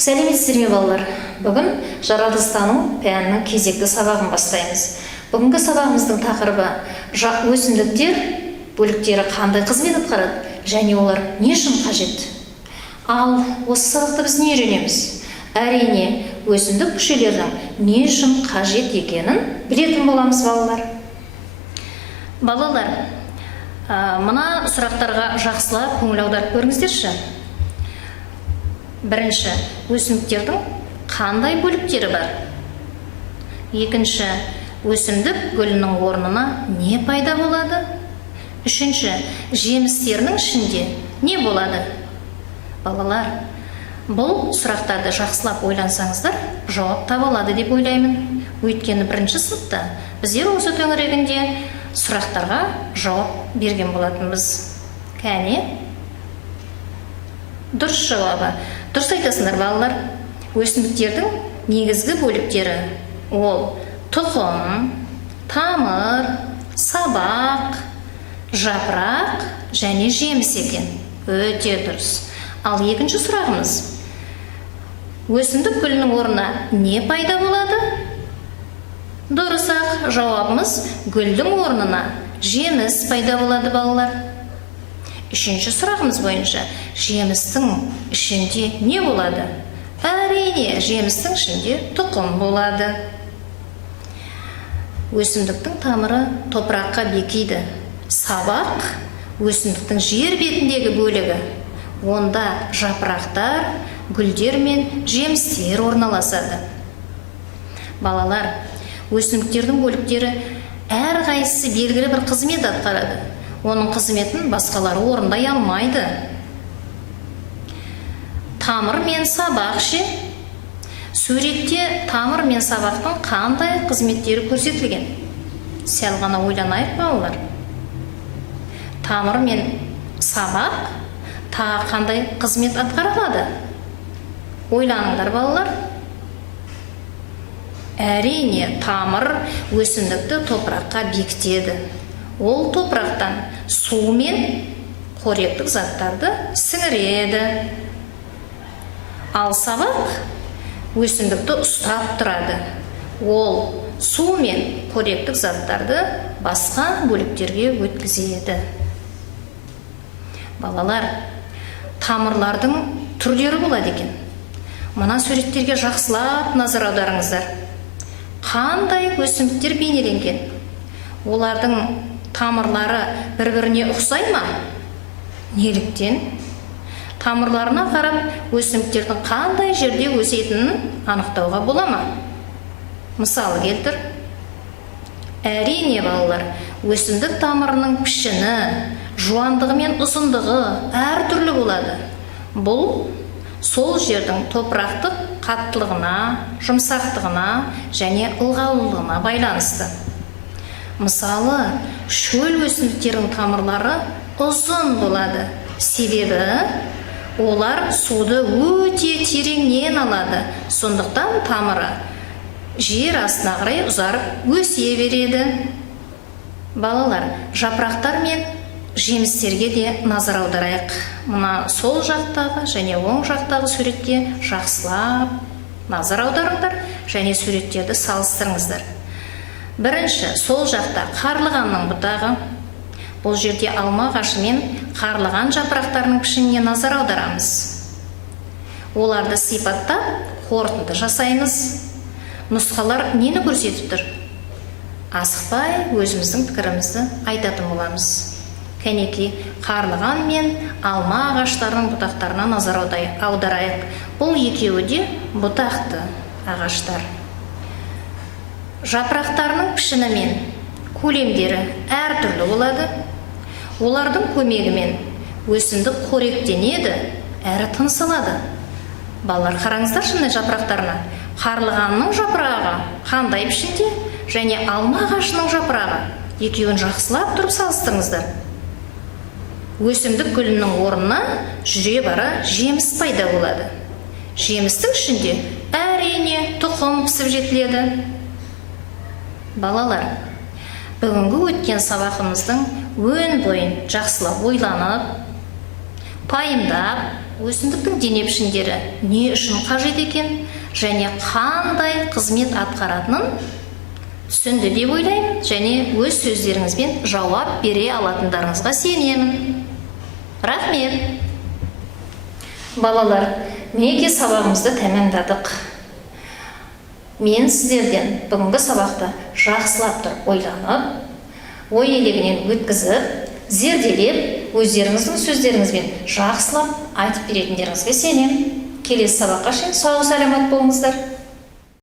Сәлеметсіздер ме балалар? Бүгін жаратылыстану пәнінің кезекті сабағын бастаймыз. Бүгінгі сабағымыздың тақырыбы өсімдіктер бөліктері қандай қызмет атқарады және олар не үшін қажет? Ал осы сабақта біз не үйренеміз? Әрине, өсімдік мүшелерінің не үшін қажет екенін білетін боламыз балалар. Балалар, мына сұрақтарға жақсылап көңіл аударып көріңіздерші. Бірінші, өсімдіктердің қандай бөліктері бар? Екінші, өсімдік гүлінің орнына не пайда болады? Үшінші, жемістерінің ішінде не болады? Балалар, бұл сұрақтарды жақсылап ойлансаңыздар, жауап табылады деп ойлаймын. Өйткені бірінші сыныпта біздер осы төңірегінде сұрақтарға жауап берген болатынбыз. Кәне? Дұрыс жауабы. Дұрыс айтасыңдар балалар. Өсімдіктердің негізгі бөліктері ол тұқым, тамыр, сабақ, жапырақ және жеміс екен. Өте дұрыс. Ал екінші сұрағымыз. Өсімдік гүлінің орнына не пайда болады? Дұрыс-ақ, жауабымыз гүлдің орнына жеміс пайда болады балалар. Үшінші сұрағымыз бойынша, жемістің ішінде не болады? Әрине, жемістің ішінде тұқым болады. Өсімдіктің тамыры топыраққа бекиді. Сабақ өсімдіктің жер бетіндегі бөлігі. Онда жапырақтар, гүлдер мен жемістер орналасады. Балалар, өсімдіктердің бөліктері әрқайсысы белгілі бір қызмет атқарады. Оның қызметін басқалары орындай алмайды. Тамыр мен сабақ ше? Суретте тамыр мен сабақтың қандай қызметтері көрсетілген? Сәл ғана ойланайық балалар. Тамыр мен сабақ тағы қандай қызмет атқарады? Ойланыңдар балалар. Әрине, тамыр өсімдікті топыраққа бекітеді. Ол топырақтан су мен қоректік заттарды сіңіреді. Ал сабақ өсімдікті ұстап тұрады. Ол су мен қоректік заттарды басқа бөліктерге өткізеді. Балалар, тамырлардың түрлері болады екен. Мына суреттерге жақсылап назар аударыңыздар. Қандай өсімдіктер бейнеленген? Олардың тамырлары бір-біріне ұқсай ма? Неліктен? Тамырларына қарап, өсімдіктердің қандай жерде өсетінін анықтауға бола ма? Мысалы келтір. Әрине балалар, өсімдік тамырының пішіні, жуандығы мен ұзындығы әртүрлі болады. Бұл сол жердің топырақтық қаттылығына, жұмсақтығына және ылғалдылығына байланысты. Мысалы, шөл өсімдіктердің тамырлары ұзын болады. Себебі олар суды өте тереңнен алады. Сондықтан тамыры жер астына қарай ұзарып өсе береді. Балалар, жапырақтар мен жемістерге де назар аударайық. Мына сол жақтағы және оң жақтағы суретке жақсылап назар аударыңдар және суреттерді салыстырыңыздар. Бірінші, сол жақта қарлығанның бұтағы. Бұл жерде алма ағашы мен қарлыған жапырақтарының пішініне назар аударамыз. Оларды сипаттап, қорытынды жасаймыз. Нұсқалар нені көрсетіп тұр? Асықпай өзіміздің пікірімізді айтатын боламыз. Кәнеки, қарлыған мен алма ағаштарының бұтақтарына назар аударайық. Бұл екеуі де бұтақты ағаштар. Жапырақтарының пішіні мен көлемдері әртүрлі болады. Олардың көмегімен өсімдік қоректенеді, әрі тыныс алады. Балалар, қараңыздар шындай жапырақтарына. Қарлығанның жапырағы қандай пішінде және алма ағашының жапырағы екеуін жақсылап тұрып салыстырыңыздар. Өсімдік гүлінің орнына жүре бара жеміс пайда болады. Жемістің ішінде әрине тұқым пісіп жетіледі. Балалар, бүгінгі өткен сабағымыздың өн бойын жақсылап ойланып, пайымдап, өсімдіктің дене пішіндері не үшін қажет екен және қандай қызмет атқаратынын түсінді деп ойлаймын, және өз сөздеріңізбен жауап бере алатындарыңызға сенемін. Рахмет. Балалар, мінекей сабағымызды тәмамдадық. Мен сіздерден бүгінгі сабақты жақсылап тұрып ойланып, ой елегінен өткізіп, зерделеп, өздеріңіздің сөздеріңізбен жақсылап айтып беретіндеріңізге сенемін. Келесі сабаққа шейін сау саламат болыңыздар.